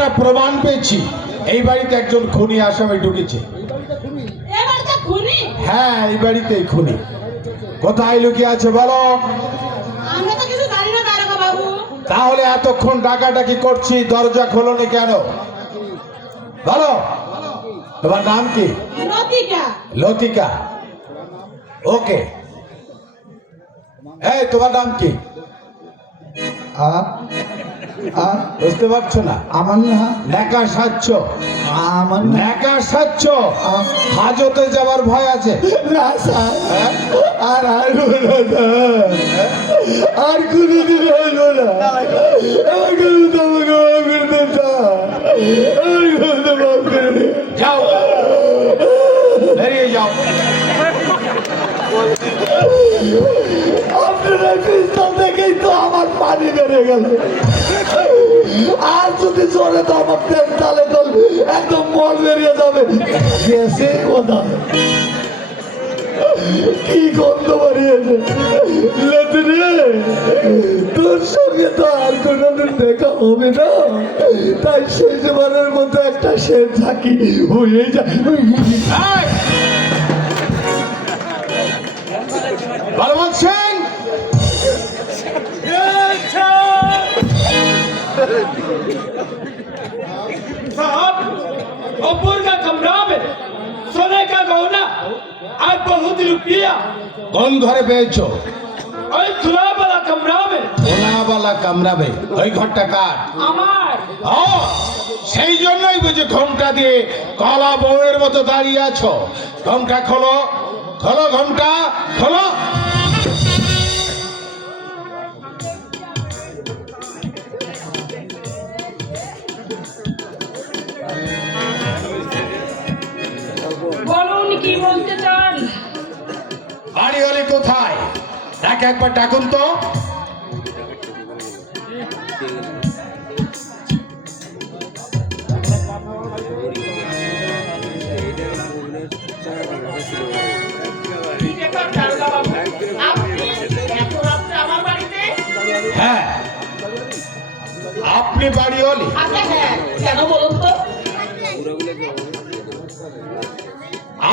আমরা প্রমাণ পেয়েছি এই বাড়িতে একজন খুনি আসামি ঢুকেছে। হ্যাঁ, এই বাড়িতেই খুনি। কোথায় লুকিয়ে আছে বলো? তাহলে এতক্ষণ ডাকাডাকি করছি, দরজা খোলনি কেন বলো? তোমার নাম কি? লতিকা। ওকে, এই তোমার নাম কি? বুঝতে পারছো না? আমার না নেকা সাচ্ছ, আমার নেকা সাচ্ছ। হাজতে যাওয়ার ভয় আছে? না স্যার, আর আসবো না স্যার, আর কোনোদিন আসবো না। আমাকে মাফ করে দেন স্যার, আমাকে মাফ করে দেন। যাও, বেরিয়ে যাও। আপনারা পিস্তল দেখেই তো আমার পানি বেড়ে গেল। আর যদি চলে তো আমার পেট তালে তো একদম মন বেরিয়ে যাবে। গেছে কথা কি গন্ধ বাড়িয়েছে রে। তোর সঙ্গে তো আর কোনোদিন দেখা হবে না, তাই শেষবারের মতো একটা শেষ থাকি হয়ে যায়। বলবন্ত সিং, साहब, ऊपर का कमरा में सोने का गहना और बहुत रुपया। কোন ঘরে পেয়েছো? और खुला वाला कमरा में। কোনাওয়ালা কামরাবে। ওই ঘরটা কার? আমার। ও, সেই জন্যই বুঝি ঘোমটা দিয়ে কলা বউয়ের মতো দাঁড়িয়ে আছো। ঘোমটা খোলো, খোলো ঘোমটা খোলো। বলুন কি বলতে চান? বাড়িওয়ালি কোথায়? তাকে একবার ডাকুন তো। হ্যাঁ, আপনি বাড়িওয়ালি? কেন বলুন তো?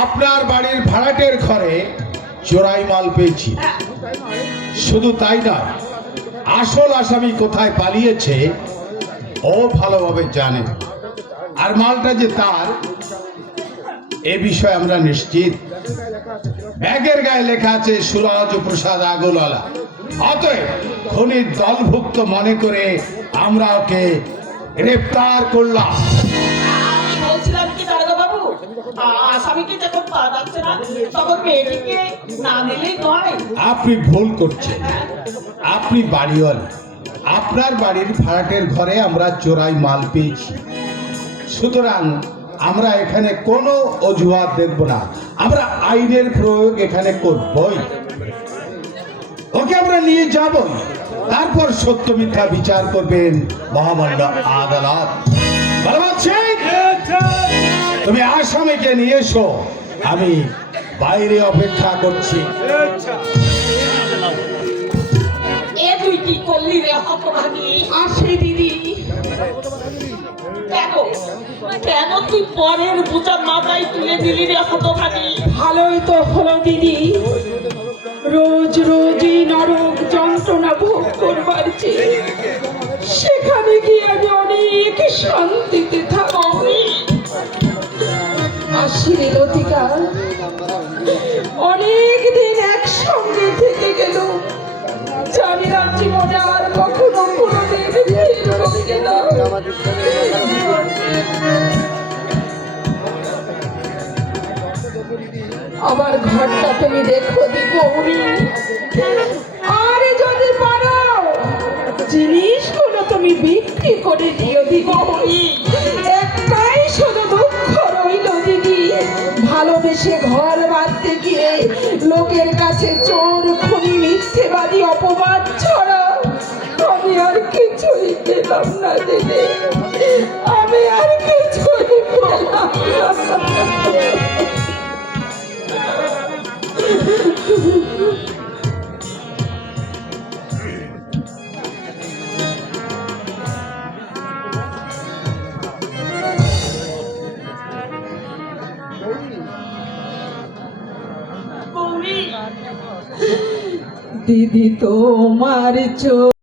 আপনার বাড়ির ভাড়াটের ঘরে চোরাই মাল পেয়েছি। শুধু তাই নয়, আসল আসামি কোথায় পালিয়েছে ও ভালোভাবে জানে। আর মালটা যে তার এ বিষয়ে আমরা নিশ্চিত। ব্যাগের গায়ে লেখা আছে সুরজ প্রসাদ আগরওয়ালা। অতএব খুনির দলভুক্ত মনে করে আমরা ওকে গ্রেফতার করলাম। বলছিলাম কি দারোগা বাবু, আসামিকে যখন পাওয়া যাচ্ছে না তখন মেয়েটিকে না দিলেই নয়। আপনি ভুল করছেন। আপনি বাড়িওয়ালি। আপনার বাড়ির ভাড়াটের ঘরে আমরা চোরাই মাল পেয়েছি। সুতরাং আমরা এখানে কোনো অজুহাত দেখব না। আমরা আইনের প্রয়োগ এখানে করবই। ওকে আমরা নিয়ে যাবই। তারপর সত্য মিথ্যা বিচার করবেন মহামান্য আদালত। বলবন্ত সিং, তুমি আসামিকে নিয়ে এসো, আমি বাইরে অপেক্ষা করছি। এ তুই কি করলি রে হতভাগী? আসে দিদি, কেন কেন তুই পরের বোঝা মাথায় তুলে দিলি রে হতভাগী? ভালোই তো হলো দিদি, রোজ রোজই নরক যন্ত্রণা ভোগ করবার চেয়ে সেখানে গিয়ে আমি অনেক শান্তিতে থাকি। আসিরে লতিকা, অনেক দিন একসঙ্গে থেকে গেল, জানি না জীবনে আর কখনো কোনোদিন ফিরব কিনা। আমার ঘরটা তুমি দেখো দিগৌরী, আর যদি পারো জিনিসগুলো তুমি বিক্রি করে দিও দিগৌরী। একটাই শুধু দুঃখ রইল দিদি, ভালোবেসে ঘর বাঁধতে গিয়ে লোকের কাছে চোর খুনি মিথ্যেবাদী অপবাদ ছড়া আমি আর কিছুই পেলাম না দিদি, আমি আর কিছুই পেলাম না। দিদি তোমার চোখ